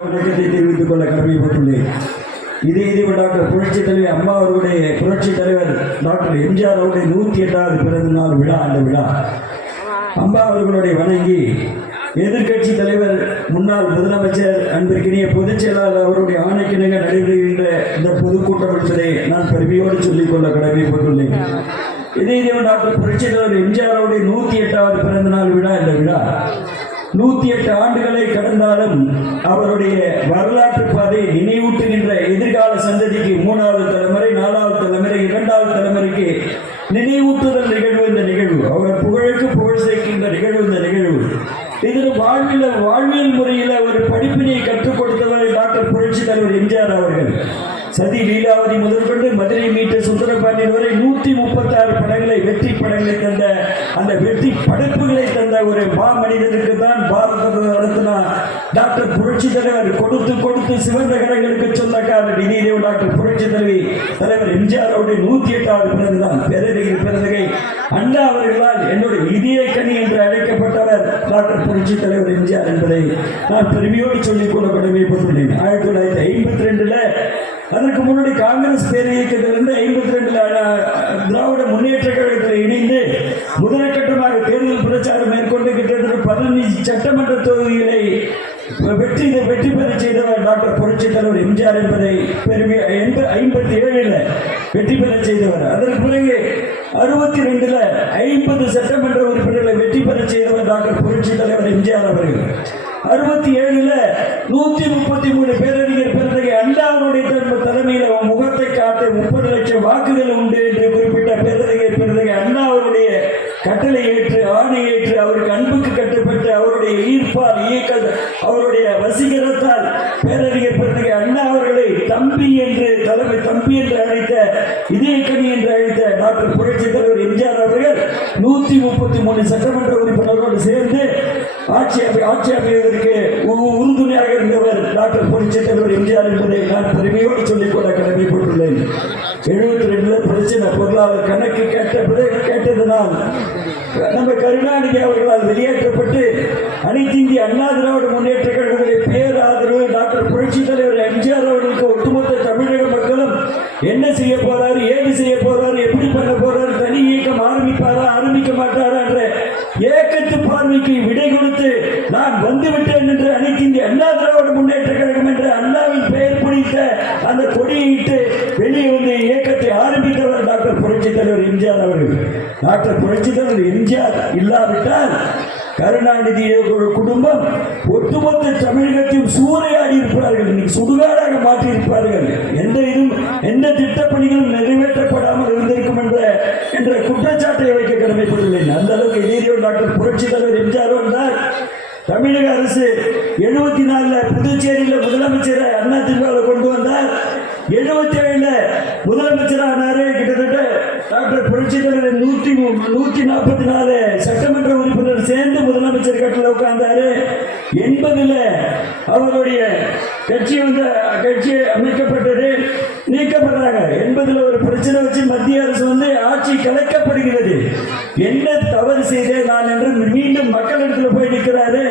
வணக்கத்தை தெரிவித்துக் கொள்ள கடமைப்பட்டுள்ளேன். இதே டாக்டர் புரட்சி தலைவர் அம்மா அவர்களுடைய புரட்சி தலைவர் டாக்டர் எம்ஜிஆர் அவருடைய 108வது பிறந்த நாள் விழா. அந்த விழா அம்மா அவர்களுடைய வணங்கி எதிர்கட்சி தலைவர் முன்னாள் முதலமைச்சர் அன்பிற்கினிய பொதுச் செயலாளர் அவருடைய ஆணைக்கிணங்க நடைபெறுகின்ற இந்த பொதுக்கூட்டம் என்பதை நான் பெருமையோடு சொல்லிக்கொள்ள கடமைப்பட்டுள்ளேன். இதே டாக்டர் புரட்சி தலைவர் எம்ஜிஆர் அவருடைய 108வது பிறந்த நாள் விழா. இந்த விழா 108 ஆண்டுகளை கடந்தாலும் அவருடைய வரலாற்று பாதை நினைவூட்டுகின்ற எதிர்கால சந்ததிக்கு 3வது தலைமுறை, 4வது தலைமுறை, 2வது தலைமுறைக்கு நினைவூட்டுதல் நிகழ்வு இந்த நிகழ்வு. அவர் புகழுக்கு புகழ் சேர்க்கின்ற நிகழ்வு இந்த நிகழ்வு. இதில் வாழ்வியல் முறையில் ஒரு படிப்பினை கற்றுக் கொடுத்தவர் டாக்டர் புரட்சி தலைவர் எம்ஜிஆர் அவர்கள். சதி லீலாவதி முதற்கொண்டு மதுரை மீட்ட சுந்தரபாண்டியன் வரை 136 படங்களை வெற்றி படங்களை தந்த அந்த வெற்றி படைப்புகளை தந்த ஒரு மனிதனுக்கு தான் பாரத நடத்தின டாக்டர் புரட்சி தலைவர் கொடுத்து கொடுத்து சிவந்த கரங்களுக்கு சொந்தக்காரர் இதே டாக்டர் புரட்சி தலைவர் எம்ஜிஆர் அவருடைய 108வது பிறந்த நாள். பேரறிஞர் பிறந்தகை அண்ணா அவர்களால் என்னுடைய இதய கனி என்று அழைக்கப்பட்டவர் டாக்டர் புரட்சி தலைவர் எம்ஜிஆர் என்பதை நான் பெருமையோடு சொல்லிக் கொள்ள கடமைப்பட்டுள்ளேன். 1952 அதற்கு முன்னாடி காங்கிரஸ் பேரியக்கத்திலிருந்து 52 திராவிட முன்னேற்ற கழகத்தில் இணைந்து முதற்கட்டமாக தேர்தல் பிரச்சாரம் மேற்கொண்டு கிட்டத்தட்ட 15 சட்டமன்ற தொகுதிகளை வெற்றி பெற செய்தவர் டாக்டர் புரட்சி தலைவர் எம்ஜிஆர் என்பதை பெருமை 57 வெற்றி பெற செய்தவர். அதற்கு பிறகு 62 50 சட்டமன்ற உறுப்பினர்களை வெற்றி பெற செய்தவர் டாக்டர் புரட்சி தலைவர் எம்ஜிஆர் அவர்கள். 67 133 பேரறிஞர் பிறந்தகை அண்ணா அவருடைய தலைமையில் முகத்தை காட்ட 30 லட்சம் வாக்குகள் உண்டு என்று குறிப்பிட்ட பேரறிஞர் பிறந்தகை அண்ணா அவருடைய கட்டளை ஏற்று ஆணை ஏற்று அவருக்கு அன்புக்கு கட்டுப்பட்டு அவருடைய ஈர்ப்பால் அவருடைய வசீகரத்தால் பேரறிஞர் பிறந்தகை அண்ணா அவர்களை தம்பி என்று அழைத்த இதயக்கனி என்று அழைத்த டாக்டர் புரட்சி தலைவர் எம்ஜிஆர் அவர்கள் 133 சட்டமன்ற உறுப்பினர்களோடு சேர்ந்து ஆட்சி அமைவதற்கு உறுதுணையாக இருந்தவர் டாக்டர் புரட்சி தலைவர் எம்ஜிஆர் என்பதை நான் பெருமையோடு சொல்லிக்கொள்ள கடமைப்பட்டுள்ளேன். 72 பிரச்சனை பொருளாதார கணக்கு கேட்டதனால் நம்ம கருணாநிதி அவர்களால் வெளியேற்றப்பட்டு அனைத்து இந்திய அண்ணா திராவிட முன்னேற்ற கழகத்துடைய பேராதரவு டாக்டர் புரட்சி தலைவர் எம்ஜிஆர் அவர்களுக்கு ஒட்டுமொத்த தமிழக மக்களும் என்ன செய்ய போறாரு, ஏது செய்ய போறாரு, எப்படி பண்ண போறாரு, தனி இயக்கம் ஆரம்பிப்பாரா ஆரம்பிக்க மாட்டாரா என்ற ஏக்கத்து பார்வைக்கு விடை கொடுத்து நான் வந்துவிட்டேன் என்று அனைத்து இந்திய அண்ணா திராவிட முன்னேற்ற கழகம் என்ற அண்ணாவின் பெயர் பிடித்த அந்த கொடியிட்டு வெளியே வந்து இயக்கத்தை ஆரம்பித்தவர் டாக்டர் புரட்சி தலைவர் எம்ஜிஆர் அவர்கள். டாக்டர் புரட்சி தலைவர் எம்ஜிஆர் இல்லாவிட்டால் கருணாநிதி குடும்பம் ஒட்டுமொத்த தமிழகத்தையும் சூறையாடி இருப்பார்கள், இன்னைக்கு சுடுகாடாக மாற்றியிருப்பார்கள். எந்த திட்டப்பணிகளும் நிறைவேற்றப்படாமல் இருந்திருக்கும் என்ற குற்றச்சாட்டை வைக்க கடமைப்பட்டுள்ளேன். அந்த அளவுக்கு இதே டாக்டர் புரட்சி தலைவர் எம்ஜிஆர் வந்தார். தமிழக அரசு 74 புதுச்சேரியில் முதலமைச்சரை அண்ணா திமுக கொண்டு வந்தார். 77 முதலமைச்சரானாரு. கிட்டத்தட்ட டாக்டர் புரட்சி தலைவர் 144 சட்டமன்ற உறுப்பினர் சேர்ந்து முதலமைச்சர் கட்டில் உட்கார்ந்தாரு. 80 அவருடைய கட்சி அமைக்கப்பட்டது, நீக்கப்படுறாங்க. 80 ஒரு பிரச்சனை வச்சு மத்திய அரசு ஆட்சி கலைக்கப்படுகிறது. என்ன தவறு செய்தே நான் என்று மீண்டும் மக்களிடத்தில் போய் நிற்கிறாரு.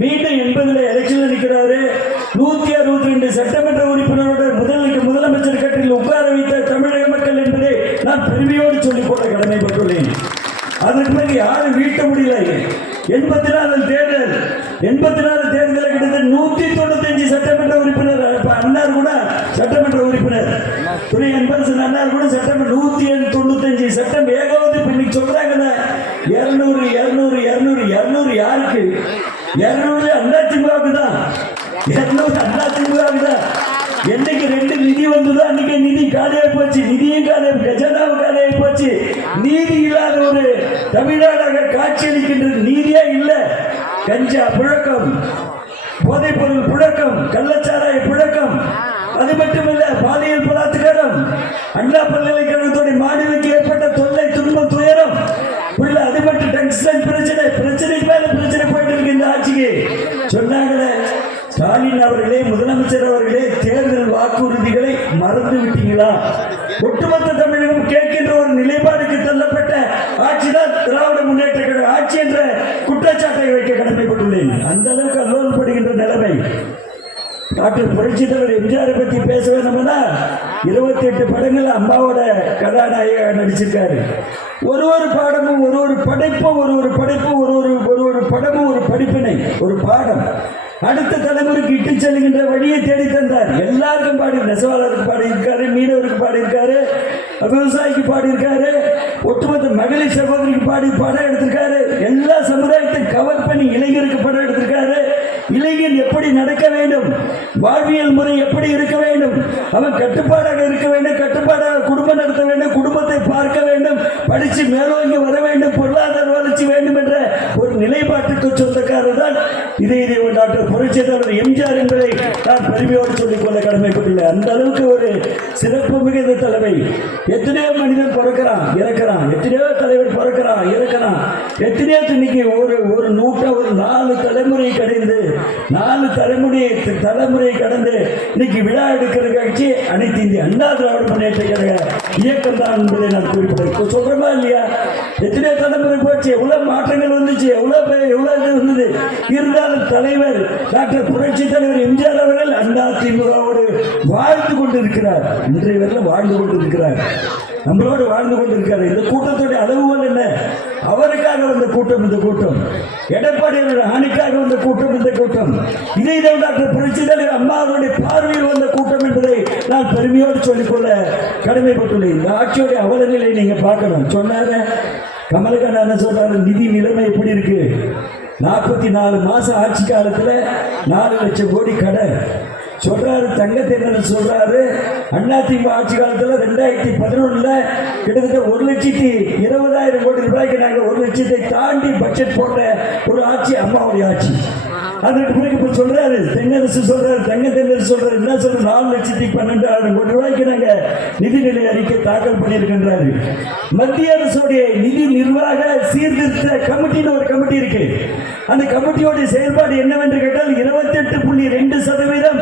மீண்டும் 80 எலெக்ஷன்ல நிற்கிறாரு. 162 சட்டமன்ற உறுப்பினரோட முதலமைச்சர் கட்டில் உட்கார வைத்த தமிழக மக்கள் என்பதை நான் பெருமையோடு சொல்லிக் கொள்ள கடமைப்பட்டுள்ளேன். அதற்கு பிறகு யாரும் வீட்ட முடியல. 84 தேர்தலை கிட்டத்தட்ட 195 சட்டமன்ற உறுப்பினர் அண்ணார் கூட சட்டமன்ற உறுப்பினர் துணை அன்பரசன் அண்ணார் கூட சட்டமன்ற 195 சட்டம் ஏகோதிப்பு. இன்னைக்கு சொல்றாங்க 200 யாருக்கு? 200 அண்ணா திமுகவுக்கு தான். 200 அண்ணா திமுகவுக்கு தான். என்னைக்கு 2 நிதி வந்ததோ அன்னைக்கு நிதி காலியாகி போச்சு. நிதியும் காலியாக, கஜானாவும் காலியாகி போச்சு. நீதி இல்லாத ஒரு தமிழ்நாடாக காட்சியளிக்கின்றது. நீதியே இல்லை. கஞ்சா புழக்கம், போதைப் பொருள் புழக்கம், கள்ளச்சாராய புழக்கம், அது மட்டுமல்ல பாலியல் பலாத்காரம், அண்ணா பல்கலைக்கழகத்துடைய மாணவிக்கு ஏற்பட்ட தொல்லை, துன்பம், துயரம், அது மட்டும் டென்ஷன் பிரச்சனைக்கு மேல பிரச்சனை போயிட்டு இருக்கு இந்த ஆட்சிக்கு. சொன்னாங்களே ஸ்டாலின் அவர்களே, முதலமைச்சர் அவர்களே, தேர்தல் வாக்குறுதிகளை மறந்து விட்டீங்களா? ஒட்டுமொத்த தமிழகம் கேட்கின்ற ஒரு நிலைப்பாடுக்கு தள்ளப்பட்ட ஆட்சிதான் திராவிட முன்னேற்ற கழக ஆட்சி என்ற குற்றச்சாட்டை வைக்க கடமைப்பட்டுள்ளேன். அந்த அளவுக்கு அல்லோல்படுகின்ற நிலைமை. டாக்டர் புரட்சி தலைவர் எம்ஜிஆரை பத்தி பேச வேணும்னா 28 படங்கள் அம்மாவோட கதாநாயக நடிச்சிருக்காரு. ஒரு பாடமும் ஒரு படைப்பும் ஒரு படமும் ஒரு படிப்பினை, ஒரு பாடம் அடுத்த தலைமுறைக்கு இட்டு செல்கின்ற வழியை தேடி தந்தார். எல்லாருக்கும் பாடி, நெசவாளருக்கு பாடியிருக்காரு, மீனவருக்கு பாடியிருக்காரு, விவசாயிக்கு பாடியிருக்காரு, ஒட்டுமொத்த மகளிர் சகோதரிக்கு படம் எடுத்திருக்காரு. எல்லா சமுதாயத்தையும் கவர் பண்ணி இளைஞருக்கு படம் எடுத்திருக்காரு. இளைஞன் எப்படி நடக்க வேண்டும், வாழ்வியல் முறை எப்படி இருக்க வேண்டும், அவன் கட்டுப்பாடாக இருக்க வேண்டும், கட்டுப்பாடாக குடும்பம் நடத்த வேண்டும், குடும்பத்தை பார்க்க வேண்டும், படித்து மேலோங்கி வர வேண்டும், பொருளாதார வளர்ச்சி வேண்டும் என்ற ஒரு நிலைப்பாட்டுக்கு சொந்தக்காரர் தான் இதே டாக்டர் புரட்சி தலைவர் எம்ஜிஆர் என்பதை நான் பெருமையோடு சொல்லிக்கொள்ள கடமைப்பட்டுள்ளேன். அந்த அளவுக்கு ஒரு சிறப்பு மிகுந்த தலைமை. எத்தனையோ மனிதன் பிறக்கிறான் இறக்கிறான், எத்தனையோ தலைவர் பிறக்கிறான் இறக்கிறான், எத்தனையோ இன்னைக்கு ஒரு நூற்றாண்டு, ஒரு 4 தலைமுறை கடந்து 4 தலைமுறை கடந்து இன்னைக்கு விழா எடுக்கிற கட்சி அனைத்து இந்திய அண்ணா திராவிட முன்னேற்ற கழக இயக்கம் தான் என்பதை நான் குறிப்பிட்டேன். சொல்றமா இல்லையா? எத்தனையோ தலைமுறை போச்சு, எவ்வளவு மாற்றங்கள் வந்துச்சு, எவ்வளவு இது வந்தது. இருந்தாலும் தலைவர் டாக்டர் புரட்சி தலைவர் எம்ஜிஆர் அவர்கள் அதிமுகவோடு வாழ்ந்து கொண்டிருக்கிறார். இன்றைய வரையில் வாழ்ந்து கொண்டிருக்கிறார், நம்மளோடு வாழ்ந்து கொண்டிருக்கிறார். இந்த கூட்டத்துடைய அளவுகள் என்ன? அவருக்காக வந்த கூட்டம் இந்த கூட்டம், எடப்பாடியோட ஆணைக்காக வந்த கூட்டம் இந்த கூட்டம், இதை டாக்டர் புரட்சி தலைவர் அம்மாவுடைய பார்வையில் வந்த கூட்டம் என்பதை நான் பெருமையோடு சொல்லிக்கொள்ள கடமைப்பட்டுள்ளேன். இந்த ஆட்சியோடைய அவல நிலையை நீங்க பார்க்கணும். சொன்னாரு கமலக்கண்ணன் என்ன சொல்றாரு, நிதி நிலைமை எப்படி இருக்கு? 44 மாசம் ஆட்சி காலத்துல 4 லட்சம் கோடி கடன் சொல்றாரு. தங்கத்தேர்தல் சொல்றாரு, அதிமுக ஆட்சி காலத்துல 2011 கிட்டத்தட்ட 1,20,000 கோடி ரூபாய்க்கு நாங்கள் 1 லட்சத்தை தாண்டி பட்ஜெட் போட்ட ஒரு ஆட்சி அம்மாவுடைய ஆட்சி. அதற்கு பிறகு இப்ப சொல்றாரு, தென்னரசு சொல்றாரு, தங்கத்தேர்தல் சொல்றாரு, என்ன சொல்ற 4,12,000 கோடி ரூபாய்க்கு நாங்க நிதிநிலை அறிக்கை தாக்கல் பண்ணியிருக்கின்றாரு. மத்திய அரசுடைய நிதி நிர்வாக சீர்திருத்த கமிட்டின்னு ஒரு கமிட்டி இருக்கு. அந்த கமிட்டியோட செயல்பாடு என்னவென்று கேட்டால் 28.2%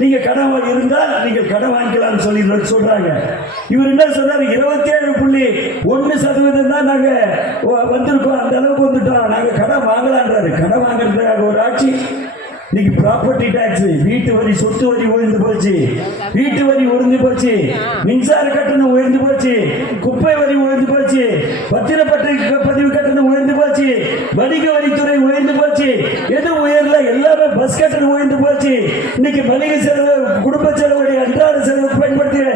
நீங்க கடன் இருந்தால் நீங்கள் கடன் வாங்கிக்கலாம் சொல்லி சொல்றாங்க. இவர் என்ன சொல்றாரு, 27.1% தான் நாங்க வந்திருக்கோம், அந்த அளவுக்கு வந்துட்டோம், நாங்க கடன் வாங்கலான்றாரு. கடன் வாங்குறதுக்காக ஒரு ஆட்சி. இன்னைக்கு ப்ராப்பர்ட்டி டாக்ஸ், வீட்டு வரி, சொத்து வரி உயர்ந்து போச்சு, வீட்டு வரி உயர்ந்து போச்சு, மின்சார கட்டணம் உயர்ந்து போச்சு, குப்பை வரி உயர்ந்து போச்சு, பத்திரப்பதிவு பதிவு கட்டணம் உயர்ந்து போச்சு, வணிக வரித்துறை உயர்ந்து போச்சு. எது உயர்ல? எல்லாமே பஸ் கட்டணம் உயர்ந்து போச்சு. இன்னைக்கு மளிகை செலவு, குடும்ப செலவுடைய அன்றாட செலவுக்கு பயன்படுத்திய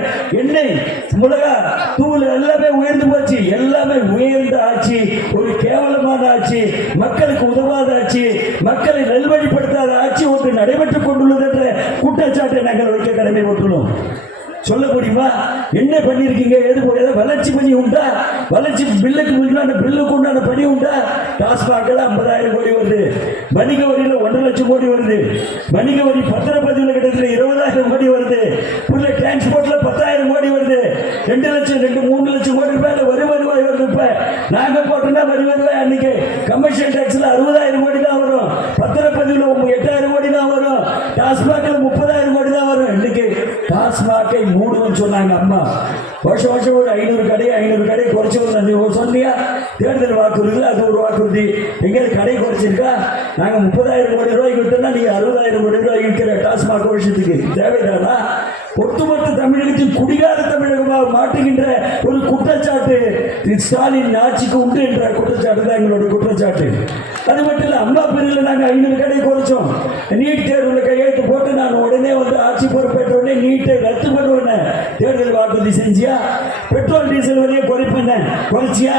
எண்ணெய், மிளகா, தூள் எல்லாமே உயர்ந்து போச்சு. எல்லாமே உயர்ந்த ஆட்சி, ஒரு கேவலமான ஆட்சி, மக்களுக்கு உதவாத ஆட்சி, மக்களை நல்வழிப்படுத்தாத ஆட்சி ஒன்று நடைபெற்றுக் கொண்டுள்ளது என்ற குற்றச்சாட்டை நாங்கள் வைக்க கடமைப்பட்டுள்ளோம். சொல்ல முடியுமா? என்ன பண்ணிருக்கீங்க? வளர்ச்சி பணி உண்டா? வளர்ச்சி பில்லுக்கு உண்டான பணி உண்டா? டாஸ்மாக் 50,000 கோடி வருது, வணிக வரியில 1.5 லட்சம் கோடி வருது, வணிக வரி பத்திரப்பதிவுல கிட்டத்தட்ட 20,000 கோடி வருது, டிரான்ஸ்போர்ட்ல 10,000 கோடி வருது, 2 லட்சம் 3 லட்சம் கோடி ரூபாய் வருவாய் வருது. இப்ப நாங்க போட்டோம்னா வருவாய் அன்னைக்கு கமர்ஷியல் டாக்ஸ்ல 60,000 கோடி தான் வரும், பத்திரப்பதிவுல 8,000 கோடி தான் வரும், டாஸ்மாக்ல 30,000 கோடி தான் வரும். இன்னைக்கு டாஸ்மாகை மூடுன்னு சொன்னாங்க அம்மா. வருஷம் ஒரு 500 கடை குறைச்சு சொன்னியா? தேர்தல் வாக்குறுதி, அது ஒரு வாக்குறுதி. எங்கேயாவது கடை குறைச்சிருக்கா? நாங்க 30,000 கோடி ரூபாய்க்கு விட்டோம்னா நீங்க 60,000 கோடி ரூபாய்க்கு விற்கிற டாஸ்மாக் வருஷத்துக்கு தேவைதானா? ஒட்டுமொத்த தமிழகத்தில் குடிகார தமிழகமாக மாற்றுகின்ற ஒரு குற்றச்சாட்டு ஸ்டாலின் ஆட்சிக்கு உண்டு என்ற குற்றச்சாட்டு தான் எங்களோட குற்றச்சாட்டு. அது மட்டும் இல்லை, அம்மா பேரில் நாங்கள் 500 கடை குறைச்சோம். நீட் தேர்வுல கையெழுத்து போட்டு நான் உடனே ஆட்சி பொறுப்பேற்ற உடனே நீட்டை ரத்து பண்ணுவேன். தேர்தல் வாக்குறுதி செஞ்சியா? பெட்ரோல் டீசல் வழியை குறைச்சியா?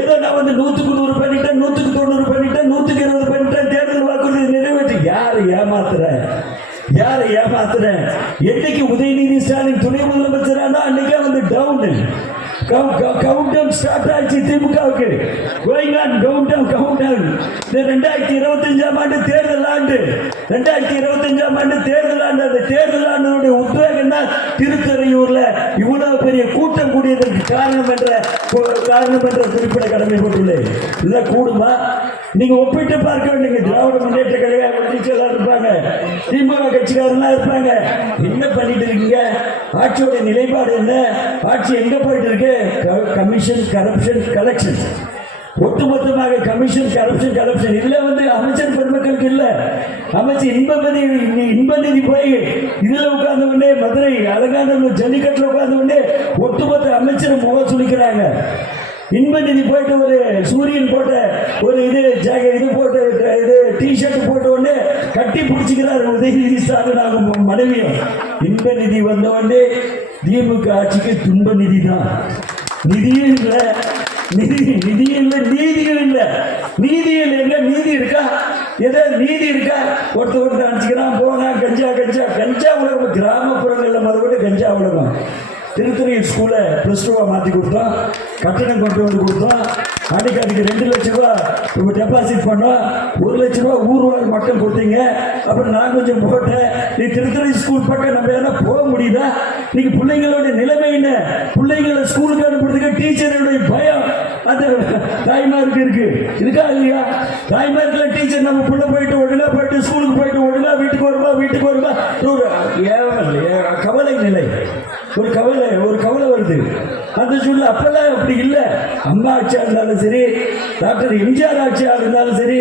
ஏதோ நான் 100க்கு 100 பண்ணிட்டேன், 100க்கு 90 பண்ணிட்டேன், 100க்கு 20 பண்ணிட்டேன், தேர்தல் வாக்குறுதி நிறைவேற்றி யாரை ஏமாத்துற? என்னைக்கு உதயநிதி ஸ்டாலின் துணை முதலமைச்சரானா அன்னைக்கே டவுன் கவுண்டவுன் ஸ்டார்ட் ஆச்சு திமுகவுக்கு. Going on countdown. 2025ஆம் ஆண்டு தேர்தல் ஆண்டு, 2025ஆம் ஆண்டு தேர்தல் ஆண்டு. அந்த தேர்தல் ஆண்டுடைய உத்வேகம் தான் திருத்துறையூர்ல இவ்வளவு பெரிய கூட்டம் கூடியதற்கு காரணம் என்ற குறிப்பிட கடமைப்பட்டுள்ளேன். இதெல்லாம் கூடுமா? நீங்க ஒப்பிட்டு பார்க்க வேண்டிய திராவிட முன்னேற்ற கழக இருப்பாங்க, திமுக கட்சிக்காரலாம் இருப்பாங்க. என்ன பண்ணிட்டு இருக்கீங்க? ஆட்சியோட நிலைப்பாடு என்ன? ஆட்சி எங்க போயிட்டு இருக்கு? Commission, corruption, collection. ஒட்டுமொத்தமாக கமிஷன் கரப்ஷன் இதுல அமைச்சர் பெருமக்களுக்கு இல்ல. அமைச்சர் இன்ப நிதி போய் இதுல உட்கார்ந்த உடனே மதுரை அலங்காநல்லூர் ஜல்லிக்கட்டுல உட்கார்ந்த உடனே ஒட்டுமொத்த அமைச்சர் முகம் சுளிக்கிறாங்க. இன்ப நிதி போயிட்டு ஒரு சூரியன் போட்ட ஒரு இது போட்டு இது டிஷர்ட் போட்ட உடனே கட்டி பிடிச்சிக்கிறார் உதயநிதி ஸ்டாலின் மனைவியும். இன்ப நிதி வந்த உடனே திமுக ஆட்சிக்கு துன்ப நிதி தான். நிதியும் இல்லை, நீதியும் இல்லை. நீதியில் எங்க நீதி இருக்கா? ஏதாவது நீதி இருக்கா? ஒருத்தர் அனுப்பிச்சுக்கிறான் போனா கஞ்சா உலகம். கிராமப்புறங்களில் மறுபடி கஞ்சா உலகம். திருத்தணி ஸ்கூலை +2 மாற்றி கொடுத்தோம், கட்டணம் கொண்டு வந்து கொடுத்தோம். அதுக்கு 2 லட்சம் ரூபா டெபாசிட் பண்ணோம், 1 லட்சம் ரூபா ஊர்வலம் மக்கள் கொடுத்தீங்க. அப்புறம் நான் கொஞ்சம் போட்டேன். நீ திருத்தணி ஸ்கூல் பக்கம் நம்ம எதனா போக முடியுதா? இன்னைக்கு பிள்ளைங்களோட நிலைமை என்ன? பிள்ளைங்களை ஸ்கூலுக்கு அனுப்புறதுக்கு டீச்சருடைய பயம் அந்த தாய்மாருக்கு இருக்கு. இருக்கா இல்லையா? தாய்மார்க்குள்ள டீச்சர் நம்ம பிள்ளை போயிட்டு ஒழுங்கா போயிட்டு ஸ்கூலுக்கு போயிட்டு ஒழுங்கா வீட்டுக்கு வருமா ஒரு கவலை நிலை, ஒரு கவலை வருது. அந்த சூழ்நிலை அப்பெல்லாம் அப்படி இல்லை. அம்மா ஆட்சியா இருந்தாலும் சரி, டாக்டர் எம்ஜிஆர் ஆட்சியா இருந்தாலும் சரி,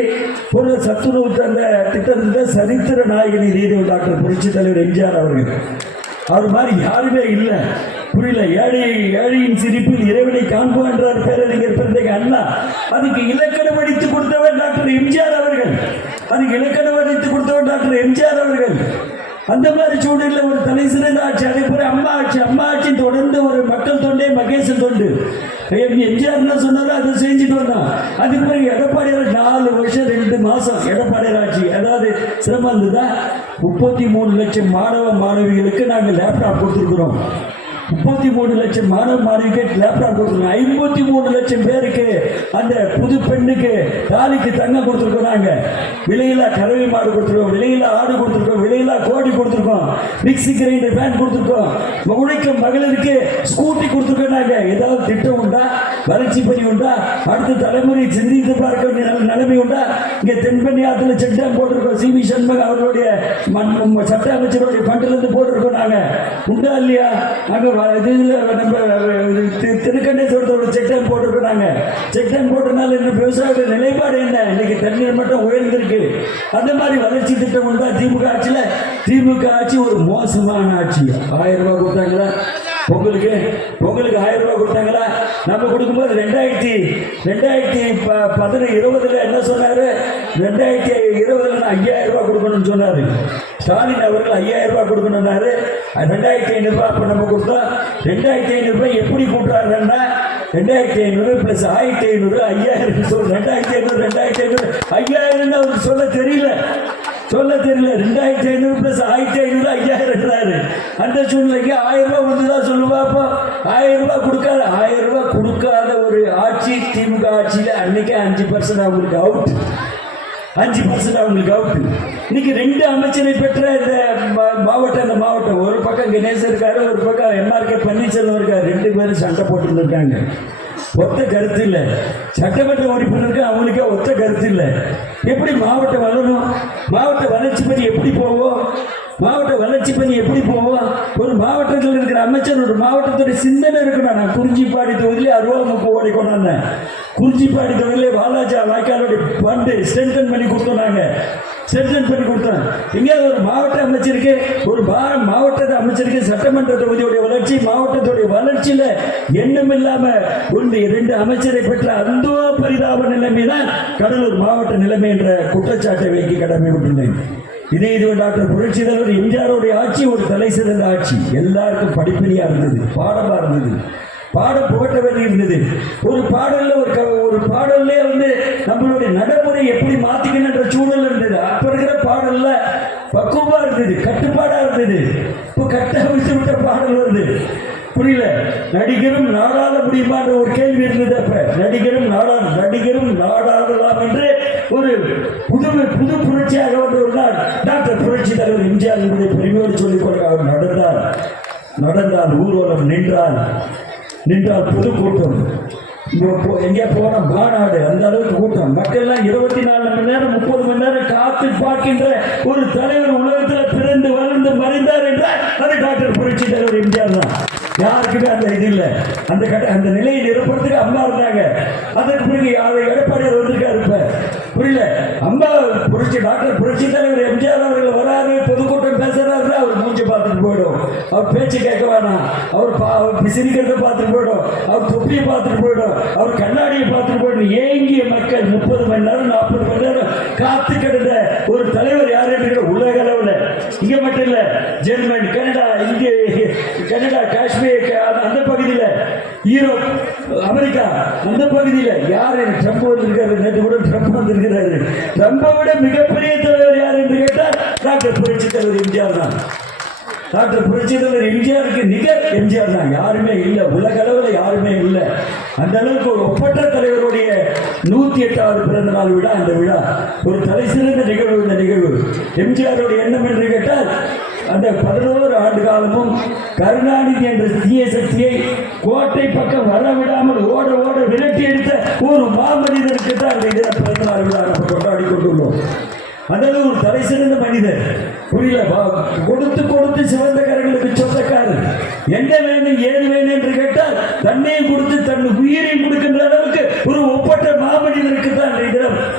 ஒரு சத்துணவு தந்த திட்டத்தை சரித்திர நாயகன் இது டாக்டர் புரட்சி தலைவர் எம்ஜிஆர் அவர்கள். அவர் மாதிரி யாருமே இல்லை. புரியல. ஏழையின் சிரிப்பில் இறைவனை காண்போம் என்றார் பேரறிஞர் பெருந்தகை அண்ணா. அதுக்கு இலக்கணம் அடித்து கொடுத்தவர் டாக்டர் எம்ஜிஆர் அவர்கள். அந்த மாதிரி சூழலில் ஒரு தலை சிறந்த ஆட்சி. அதே போல அம்மா ஆட்சி தொடர்ந்து ஒரு மக்கள் தொண்டே மகேசன் தொண்டு. எம்ஜிஆர் என்ன சொன்னாரோ அதை செஞ்சுட்டு வந்தான். அதுக்கு பிறகு எடப்பாடியார் 4 வருஷம் 2 மாசம் எடப்பாடியார் ஆட்சி. அதாவது சிரமம் இருந்ததா? 33 லட்சம் மாணவிகளுக்கு நாங்கள் லேப்டாப் கொடுத்துருக்குறோம். 33 லட்சம் மாணவிக்கு லேப்டாப் கொடுத்துருக்கோம். 53 லட்சம் பேருக்கு அந்த புது பெண்ணுக்கு தாலிக்கு தங்கம் கொடுத்துருக்கோம். நாங்கள் விலையில்லா கறவை மாடு கொடுத்துருக்கோம், விலையில்லா ஆடு கொடுத்துருக்கோம், விலையில்லா கோழி கொடுத்துருக்கோம், மிக்சி கிரைண்டர் ஃபேன் கொடுத்துருக்கோம், உழைக்கும் மகளிருக்கு ஸ்கூட்டி கொடுத்துருக்கோம். நாங்கள் ஏதாவது திட்டம் உண்டா? வளர்ச்சி பணி உண்டா? அடுத்த தலைமுறை சிந்தித்து பார்க்க வேண்டிய நிலைமை உண்டா? இங்கே தென்பண்ணி ஆற்றுல செக் டேம் போட்டிருக்கோம். சி.வி. சண்முகம் அவர்களுடைய சட்ட அமைச்சருடைய ஃபண்டிலிருந்து போட்டிருக்கோம். நாங்கள் உண்டா இல்லையா? நாங்கள் நம்ம திருக்கண்டேஸ்வரத்தோட செக் டேம் போட்டிருக்கோம். நாங்கள் செக் டேம் போட்டனால இந்த விவசாயியோட நிலைப்பாடு என்ன? இன்னைக்கு தண்ணீர் மட்டும் உயர்ந்திருக்கு. அந்த மாதிரி வளர்ச்சி திட்டம் உண்டா? திமுக ஆட்சி ஒரு மோசமான ஆட்சி. 1000 ரூபாய் கொடுத்தாங்களா? பொங்கலுக்கு 1000 ரூபாய் கொடுத்தாங்களா? நம்ம கொடுக்கும்போது 2020 என்ன சொன்னாரு? 2020 5000 ரூபாய் கொடுக்கணும்னு சொன்னாரு. ஸ்டாலின் அவர்கள் 5000 ரூபாய் கொடுக்கணும்னாரு. 2500 ரூபாய் அப்ப நம்ம கொடுத்தோம். 2500 ரூபாய் எப்படி கூட்டுறாருன்னா 2500 + 1500 5000 சொல்ல 2500 5000 அவருக்கு சொல்ல தெரியல. 2500 + 1500 5000. அந்த சூழ்நிலைக்கு 1000 ரூபாய் வந்துதான் சொல்லுவா. அப்போ 1000 ரூபாய் கொடுக்காத 1000 ரூபாய் கொடுக்காத ஒரு ஆட்சி திமுக ஆட்சியில அன்னைக்கு 5% அவங்களுக்கு அவுட். 5% அவங்களுக்கு அவுட். இன்னைக்கு 2 அமைச்சரை பெற்ற இந்த மாவட்டம் ஒரு பக்கம் கணேசன் இருக்காரு, ஒரு பக்கம் MRK பன்னீர்செல்வம் இருக்காரு. 2 பேரும் சண்டை போட்டு இருக்காங்க. ஒத்த கருத்து இல்லை. சட்டமன்ற உறுப்பினருக்கு அவங்களுக்கே ஒத்த கருத்து இல்லை. எப்படி மாவட்டம் வளரும்? மாவட்ட வளர்ச்சி பணி எப்படி போவோம்? ஒரு மாவட்டத்தில் இருக்கிற அமைச்சர் ஒரு மாவட்டத்துடைய சிந்தனை இருக்கணும். நான் குறிஞ்சிப்பாடி தொகுதியிலே அருவாமுக்கு ஓடி கொண்டாந்தேன். குறிஞ்சிப்பாடி தொகுதியிலே வாலாஜா வாய்க்காலுடைய ஃபண்டு ஸ்ட்ரென்தன் பண்ணி கொடுத்தோம். எங்கேயாவது ஒரு மாவட்ட அமைச்சருக்கு மாவட்ட அமைச்சருக்கு சட்டமன்ற தொகுதியுடைய வளர்ச்சி மாவட்டத்துடைய வளர்ச்சியில எண்ணம் இல்லாம 2 அமைச்சரை பெற்ற அந்த பரிதாப நிலைமை தான் கடலூர் மாவட்ட நிலைமை என்ற குற்றச்சாட்டை வைக்க கடமைப்பட்டுள்ளேன். இதே டாக்டர் புரட்சி தலைவர் எம்ஜிஆருடைய ஆட்சி ஒரு தலை சிறந்த ஆட்சி. எல்லாருக்கும் படிப்படியா இருந்தது, பாடமா இருந்தது, பாடம் புகட்ட வேண்டி இருந்தது. ஒரு பாடல்ல நம்மளுடைய நடைமுறை எப்படி மாத்திக்கணுன்ற சூழல் இருந்தது. அப்ப இருக்கிற பாடல்ல பக்குவமா இருந்தது, கட்டுப்பாடா இருந்தது. இப்போ கட்டமைத்து விட்ட பாடல் வருது. புரியல. நடிகரும் நாடாள முடியுமான்ற ஒரு கேள்வி இருந்தது. அப்ப நடிகரும் நாடாளலாம் என்று ஒரு புது புரட்சியாக வந்த ஒரு நாள் டாக்டர் புரட்சி தலைவர் எம்ஜிஆர் பெருமையோடு சொல்லிக் கொள்ள அவர் நடந்தால் ஊர்வலம், நின்றால் பொதுக்கூட்டம், எங்கே போன மாநாடு, அந்த அளவுக்கு கூட்டம். மக்கள்லாம் 24 மணி நேரம் 30 மணி நேரம் காத்து பார்க்கின்ற ஒரு தலைவர் உலகத்தில் பிறந்து வளர்ந்து மறைந்தார் என்றால் அது டாக்டர் புரட்சி தலைவர் எம்ஜிஆர் தான். யாருக்குமே அந்த இது இல்லை. அந்த நிலையை நிரப்புறதுக்கு அம்மா இருந்தாங்க. அதற்கு பிறகு எடப்பாடியார் வந்திருக்காரு. இப்ப புரியல, அம்மா டாக்டர் புரட்சி தலைவர் எம்ஜிஆர் அவர்கள் வராரு, பொதுக்கூட்டம் பேசுறாரு, அவர் மூஞ்சி பார்த்துட்டு போயிடும், அவர் பேச்சு கேட்க வேணாம், அவர் சிரிக்கிறத பார்த்துட்டு போயிடும், அவர் தொப்பியை பார்த்துட்டு போயிடும், அவர் கண்ணாடியை பார்த்துட்டு போயிடும். ஏங்கிய மக்கள் 30 மணி நேரம் 40 மணி நேரம் காத்து கிடந்த ஒரு தலைவர் யார் என்று உலக அளவில், இங்க மட்டும் இல்ல, ஜெர்மன், கனடா, இங்கே கனடா, காஷ்மீர், அந்த பகுதியில், யூரோப், அமெரிக்கா, அந்த பகுதியில் யார்? ட்ரம்ப் வந்திருக்காரு. நேற்று கூட ட்ரம்ப் வந்திருக்கிறாரு. ட்ரம்பை விட மிகப்பெரிய தலைவர் யார் என்று கேட்டால் டாக்டர் புரட்சி தலைவர் எம்ஜிஆர் தான். டாக்டர் புரட்சி தலைவர் எம்ஜிஆருக்கு நிகர் எம்ஜிஆர் தான். யாருமே இல்லை, உலக அளவில் யாருமே இல்லை. அந்த அளவுக்கு ஒரு ஒப்பற்ற தலைவருடைய 108வது பிறந்த நாள் விழா. அந்த விழா ஒரு தலை சிறந்த நிகழ்வு. இந்த நிகழ்வு எம்ஜிஆருடைய எண்ணம் என்று கேட்டால், அந்த 11 ஆண்டு காலமும் கருணாநிதி என்ற தீய சக்தியை கோட்டை பக்கம் வரவிடாமல் ஓட ஓட விரட்டி எடுத்த ஒரு மாமனிதருக்கு தான் அந்த பிறந்த நாள் விழா நம்ம கொண்டாடி கொண்டுள்ளோம். அதாவது ஒரு தலை சிறந்த மனிதர். புரியல, கொடுத்து கொடுத்து சிவந்த கரங்களுக்கு சொந்தக்காரர். என்ன வேணும் ஏது வேணும் என்று கேட்டால் தன்னையும் கொடுத்து தன் உயிரையும் கொடுக்கின்ற அளவுக்கு ஒரு ஒப்பற்ற மாமனிதருக்கு தான்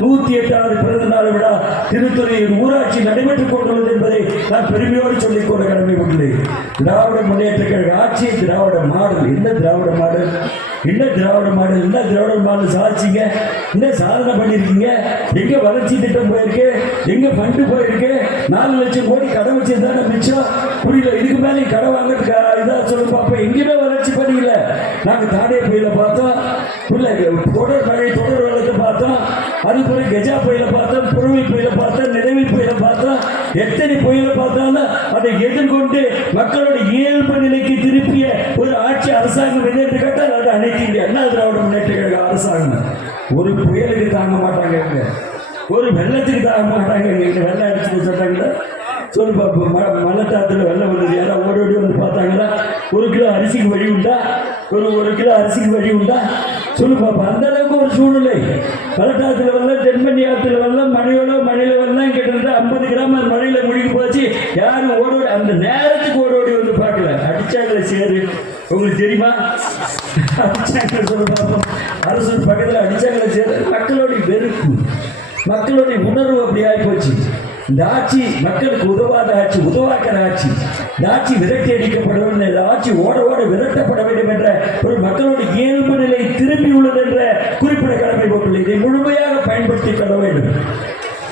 108வது பிறந்த நாள் விழா திருத்துறையில் ஊராட்சி நடைபெற்றுக் கொண்டுள்ளது என்பதை நான் பெருமையோடு சொல்லிக் கொள்ள கடமைப்பட்டுள்ளேன். திராவிட முன்னேற்ற கழக ஆட்சி, திராவிட மாடல். என்ன திராவிட மாடல்? என்ன திராவிட மாடல்? என்ன திராவிட மாடல் சாதிச்சிங்க? என்ன சாதனை பண்ணியிருக்கீங்க? எங்க வளர்ச்சி திட்டம் போயிருக்கு? எங்க ஃபண்டு போயிருக்கு? 4 லட்சம் கோடி கடை வச்சிருந்தானே மிச்சம். புரியல, இதுக்கு மேலே கடை வாங்கிறதுக்கு இதாக சொல்ல பார்ப்போம். எங்கேயுமே வளர்ச்சி பண்ணிக்கல. நாங்கள் தானே புயல பார்த்தோம், தொடர் மழை தொடர் வெள்ளத்தை பார்த்தோம், அது பிறகு கஜா புயல பார்த்தோம், புறவி புயல பார்த்தோம், நிலவி புயல பார்த்தோம். எத்தனை புயல பார்த்தாலும் அதை எதிர்கொண்டு மக்களோட இயல்பு நிலைக்கு திருப்பிய ஒரு ஆட்சி அரசாங்கம் எது என்று கேட்டால் அது அனைத்து இந்திய அண்ணா திராவிட முன்னேற்ற கழக அரசாங்கம். ஒரு புயலுக்கு தாங்க மாட்டாங்க, ஒரு வெள்ளத்துக்கு தாங்க மாட்டாங்க. வெள்ளம் அடிச்சு சொன்னாங்களா சொல்லு பார்ப்போம். மல்லட்டாத்துல வெள்ளம் வந்தது, யாராவது ஓடி ஓடி வந்து பார்த்தாங்களா? 1 கிலோ அரிசிக்கு வழி உண்டா? ஒரு கிலோ அரிசிக்கு வழி உண்டா? சொல்லு பார்ப்போம். அந்த அளவுக்கு ஒரு சூழ்நிலை. மல்லட்டாத்துல வெள்ளம், தென்பண்ணி ஆற்றுல வெள்ளம், மழையில வெள்ளம், கிட்டத்தட்ட 50 கிராமம் மழையில முழுகி போச்சு. யாரும் ஓடோடி அந்த நேரத்துக்கு ஓடோடி வந்து பார்க்கல. அடிச்சாங்களே சேரு, உங்களுக்கு தெரியுமா? அடிச்சாங்க சொல்ல பார்ப்போம். அரசு பக்கத்தில் அடிச்சாங்களே சேரு. மக்களுடைய வெறுப்பு, மக்களுடைய உணர்வு அப்படி ஆகிப்போச்சு. இந்த ஆட்சி மக்களுக்கு உதவாத ஆட்சி, உதவாக்கிற ஆட்சி. இந்த ஆட்சி விரட்டி அடிக்கப்பட வேண்டும், இந்த ஆட்சி ஓட ஓட விரட்டப்பட வேண்டும் என்ற ஒரு மக்களுடைய இயல்பு நிலை திரும்பியுள்ளது என்ற குறிப்பிட கடமைப்பட்டுள்ளது. இதை முழுமையாக பயன்படுத்திக் கொள்ள வேண்டும்.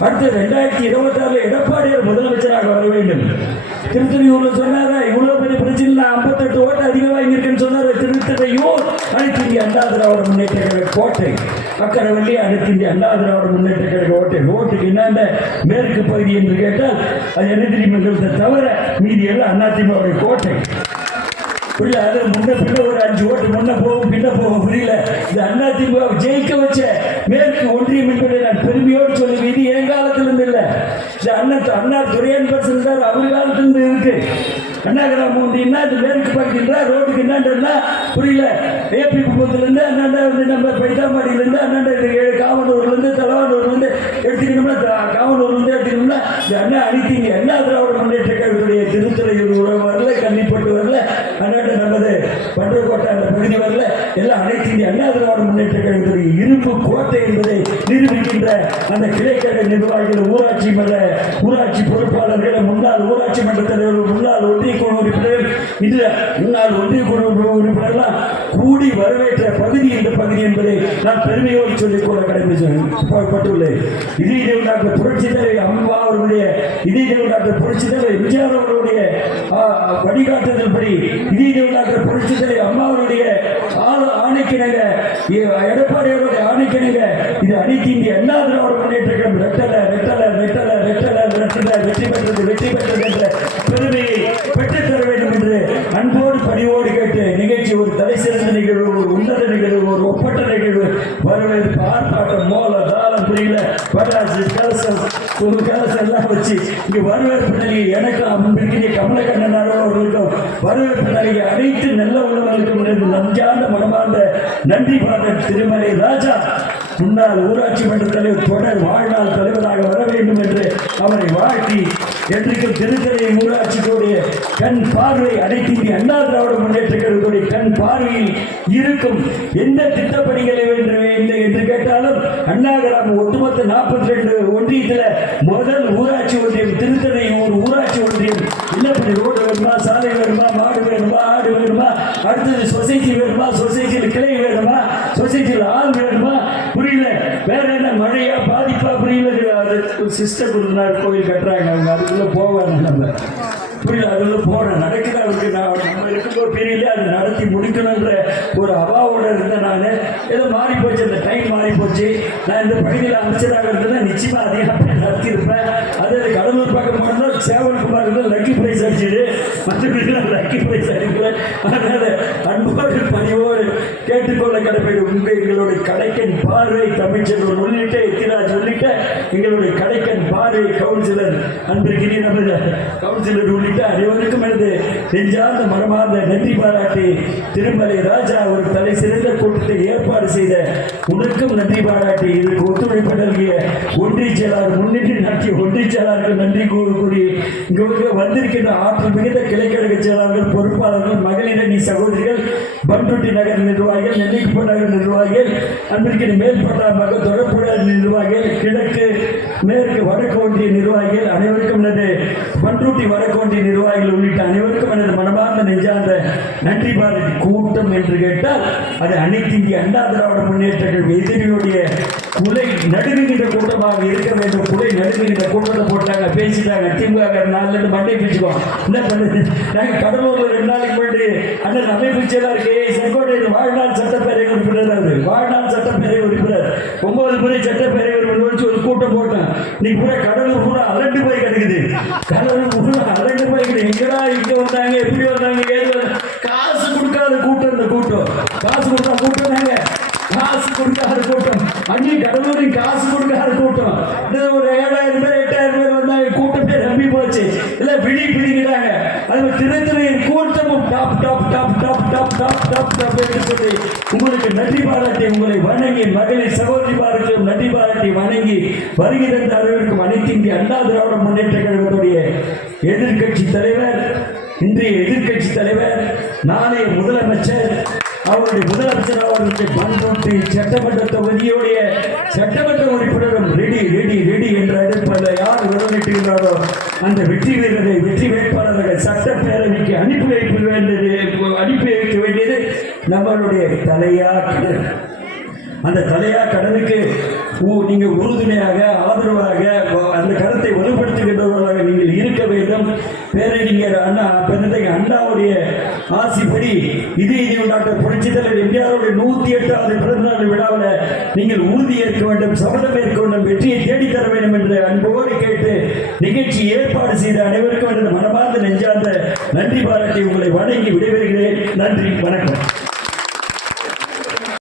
அடுத்து 2026 எடப்பாடியார் முதலமைச்சராக வர வேண்டும். திருத்தணியூர்ல சொன்னாரா, இவ்வளவு பெரிய பிரச்சனை 58 ஓட்டு அதிகம் வாங்கியிருக்கேன்னு சொன்னார். திருத்தணியூர் அனைத்து இந்திய அண்ணா திராவிட முன்னேற்ற கழக கோட்டை, அக்கரவள்ளி அனைத்து இந்திய அண்ணா திராவிட முன்னேற்ற கழக ஓட்டை. ஓட்டுக்கு என்னென்ன மேற்கு பகுதி என்று கேட்டால் அது என்ன தெரியுமா தவிர மீதி எல்லாம் அதிமுக கோட்டை. புரியல, அது முன்ன பின்ன ஒரு 5 ஓட்டு முன்ன போகும் பின்ன போகும். புரியல, இது அதிமுக ஜெயிக்க வச்ச மேற்கு ஒன்றியம் என்பதை நான் பெருமையோடு சொல்லுவேன். இது என் காலத்திலிருந்து இல்லை, இது அண்ணா துரையன் இருந்தார், அவர் காலத்திலிருந்து இருக்கு. அண்ணா கிராமம் ஒன்றியம்னா இது மேற்கு பகுதின்றா, ரோட்டுக்கு என்னன்றா புரியல. ஏபி குப்பத்திலேருந்து அண்ணாண்டா வந்து நம்ம பைத்தாம்பாடியிலேருந்து அண்ணாண்டா காவனூர்லேருந்து தலவானூர்லேருந்து எடுத்துக்கணும்னா, காவனூர்லேருந்து எடுத்துக்கணும்னா இந்த அண்ணா அனைத்தீங்க அண்ணா திராவிட முன்னேற்ற கழகத்துடைய திருத்துறையூர் உறவு வரல, கன்னிப்பட்டு வரல, அண்ணாண்ட நமது பண்டோக்கோட்டை அந்த பகுதி வரல, எல்லாம் அனைத்து இந்திய அண்ணா திராவிட முன்னேற்ற கழகத்துடைய இரும்பு கோட்டை என்பதை நிரூபிக்கின்ற அந்த கிளைக்கழக நிர்வாகிகள், ஊராட்சி பொறுப்பாளர்கள், முன்னாள் ஊராட்சி மன்ற தலைவர்கள், முன்னாள் ஒன்றிய குழு உறுப்பினர்கள், இதுல முன்னாள் ஒன்றிய குழு உறுப்பினர்கள்லாம் கூடி வரவேற்ற பகுதி இந்த பகுதி என்பதை நான் பெருமையோடு சொல்லிக் கொள்ள கடமைப்பட்டுள்ளேன். இதே டாக்டர் புரட்சி தலைவர் அம்மா அவர்களுடைய, இதே டாக்டர் புரட்சி தலைவர் எம்ஜிஆர் அவர்களுடைய வழிகாட்டுதல் படி, இதே டாக்டர் புரட்சி தலைவர் அம்மா அவருடைய ஆணைக்கிணங்க, எடப்பாடி அவருடைய ஆணைக்கிணங்க இது அனைத்து இந்திய அண்ணா திராவிட முன்னேற்ற கழகம் வெற்றி பெற்றது என்ற பெருமையை பெற்றுத்தர வேண்டும் என்று அன்போடு பணியோடு கேட்டு நிகழ்ச்சி ஒரு தலை சிறந்த நிகழ்வு, ஒரு உன்னத நிகழ்வு, ஒரு ஒப்பற்ற நிகழ்வு, வரவேற்பு, ஆர்ப்பாட்டம், மோல தாளம், புரியல, பட்டாசு, கலசம், ஒரு கலசம் எல்லாம் வச்சு இங்கு வரவேற்பு நல்கி எனக்கு அன்பிற்கிய கமலக்கண்ணன் அவர்களுக்கும் வரவேற்பு நல்கி அனைத்து நல்ல உள்ளவர்களுக்கும் நஞ்சார்ந்த மனமார்ந்த நன்றி பாடல் திருமலை ராஜா முன்னாள் ஊராட்சி மன்ற தலைவர் தொடர் வாழ்நாள் தலைவராக வர வேண்டும் என்று அவரை வாழ்த்தி என்றைக்கும் திருத்தணி ஊராட்சியோடைய கண் பார்வை அனைத்து இந்திய அண்ணா திராவிட முன்னேற்ற கழகத்துடைய கண் பார்வையில் இருக்கும் எந்த திட்டப்பணிகளை என்று கேட்டாலும் அண்ணா கிராமம் ஒட்டுமொத்த 42 ஒன்றியத்தில் முதல் ஊராட்சி ஒன்றியம் திருத்தணி ஊராட்சி ஒன்றியம் இல்லப்படி ரோடு வேணுமா, சாலை வேணுமா, மாடு வேணுமா, ஆடு வேணுமா, அடுத்தது சொசைட்டி வேணுமா, சொசைட்டியில் கிளை வேணுமா, சொசைட்டியில் ஆள் வேணுமா, புரியல வேற என்ன மழையா பாதிப்பா புரியல. அது சிஸ்டர் குருநாள் கோயில் கட்டுறாங்க, அவங்க அதுக்குள்ள போவாங்க, நம்ம புரியல அதுக்குள்ள போறேன் நடக்குது. அவருக்கு நம்ம இருக்கும்போது தெரியல, அது நடத்தி முடிக்கணுன்ற ஒரு அவாவோட இருந்தேன். நான் ஏதோ மாறி போச்சு, அந்த டைம் மாறி போச்சு. நான் இந்த பகுதியில் அமைச்சராக இருந்தேன்னா நிச்சயமா அதிகமாக நடத்தியிருப்பேன். அது கடலூர் பக்கம் போனோம், சேவல்குமார் இருந்தால் லக்கி பிரைஸ் அடிச்சது, மற்றபடிலாம் லக்கி பிரைஸ் அடிக்கல. அதனால அன்போடு பணியோடு கேட்டுக்கொள்ள கடமையிடும் எங்களுடைய கடைக்கன் பார்வை தமிழ்ச்செல்வன் உள்ளிட்ட எத்திராஜ் உள்ளிட்ட எங்களுடைய கடைக்கன் பார்வை கவுன்சிலர் அன்பிற்கினி நமது கவுன்சிலர் உள்ளிட்ட அனைவருக்கும் எனது நெஞ்சார்ந்த மனமார்ந்த நன்றி பாராட்டி திருமலை ராஜா ஒரு தலை சிறந்த கூட்டத்தை ஏற்பாடு செய்த உனக்கும் நன்றி பாராட்டி இதற்கு ஒத்துழைப்பு நல்கிய ஒன்றிய செயலாளர் முன்னிட்டு நடத்திய ஒன்றிய செயலாளருக்கு நன்றி கூறி இங்கு வந்திருக்கின்ற ஆற்றல் மிகுந்த கிளைக்கழக செயலாளர்கள், பொறுப்பாளர்கள், மகளிரணி சகோதரிகள், பண்ருட்டி நகர் நிர்வாகிகள், நெல்லிக்குப்ப நகர் நிர்வாகிகள், அன்பிற்கின் மேல்பட்டாமாக தொடர்புடைய நிர்வாகிகள், கிழக்கு மேற்கு வடக்கு ஒன்றிய நிர்வாகிகள் அனைவருக்கும் எனது பண்ருட்டி வடக்கு ஒன்றிய நிர்வாகிகள் உள்ளிட்ட அனைவருக்கும் எனது மனமார்ந்த நெஞ்சார்ந்த நன்றி பாராட்டி. கூட்டம் என்று கேட்டால் அது அனைத்து இந்திய அண்ணா திராவிட முன்னேற்ற கழக எதிரியுடைய குலை நடுங்குகின்ற கூட்டமாக இருக்க வேண்டும். குலை நடுங்குகின்ற கூட்டத்தை போட்டாங்க, பேசிட்டாங்க. திமுக நாளிலிருந்து மண்டை பிடிச்சுக்கோம். என்ன பண்ணுது? நாங்கள் கடலூர்ல 2 நாளைக்கு முன்னாடி அண்ணன் அமைப்பு செயலாளர் கே செங்கோட்டையில் வாழ்நாள் சட்டப்பேரவை உறுப்பினர், அவர் வாழ்நாள் சட்டப்பேரவை உறுப்பினர் 9 முறை சட்டப்பேரவை உறுப்பினர் ஒரு கூட்டம் போட்டேன். இன்னைக்கு பூரா கடலூர் பூரா அலண்டு போய் கிடக்குது. கடலூர் பூரா அலண்டு போய் கிடக்கு. எங்கடா இங்க வந்தாங்க, எப்படி வந்தாங்க? காசு கொடுக்காத கூட்டம். இந்த கூட்டம் காசு கொடுத்தா கூட்டம் தாங்க, காசு கொடுக்காத கூட்டம். அங்கே கடலூரின் காசு கொடுக்காத கூட்டம். ஒரு 7000 பேர் 8000 பேர் வந்தாங்க. கூட்டமே நம்பி போச்சு. இல்ல விழி பிடிக்கிறாங்க. அது திருத்தணியின் கூட்டமும் top top top top top top top top என்று சொல்லி உங்களுக்கு நன்றி பாராட்டி, உங்களை வணங்கி மகளிர் சகோதரிமார்களும் நன்றி பாராட்டி வணங்கி வருகை தந்த அனைவருக்கும் அனைத்து இந்திய அண்ணா திராவிட முன்னேற்ற கழகத்துடைய எதிர்கட்சி தலைவர், இன்றைய எதிர்கட்சி தலைவர், நாளைய முதலமைச்சர், அவருடைய முதலமைச்சர் அவர்களுடைய பண்ருட்டி சட்டமன்ற தொகுதியுடைய சட்டமன்ற உறுப்பினரும் ரெடி ரெடி ரெடி என்ற அடிப்படையில் யார் விரலிட்டுகிறாரோ அந்த வெற்றி வீரரை, வெற்றி வேட்பாளர்கள் சட்டப்பேரவைக்கு அனுப்பி வைக்க வேண்டியது நம்மளுடைய தலையா கடன். அந்த தலையா கடனுக்கு நீங்க உறுதுணையாக ஆதரவாக அந்த கருத்தை வலுப்படுத்துகின்றவர்களாக நீங்கள் இருக்க வேண்டும். பேரறிஞர் அண்ணா பெருந்தகை அண்ணாவுடைய ஆசிப்படி இது டாக்டர் புரட்சித் தலைவர் எம்ஜிஆருடைய 108வது பிறந்தநாள் விழாவில் நீங்கள் உறுதியேற்க வேண்டும், சபதம் ஏற்க வேண்டும், வெற்றியை தேடித்தர வேண்டும் என்று அன்போடு கேட்டு நிகழ்ச்சி ஏற்பாடு செய்த அனைவருக்கும் எனது மனமார்ந்த நெஞ்சார்ந்த நன்றி பாராட்டி உங்களை வணங்கி விடைபெறுகிறேன். நன்றி, வணக்கம்.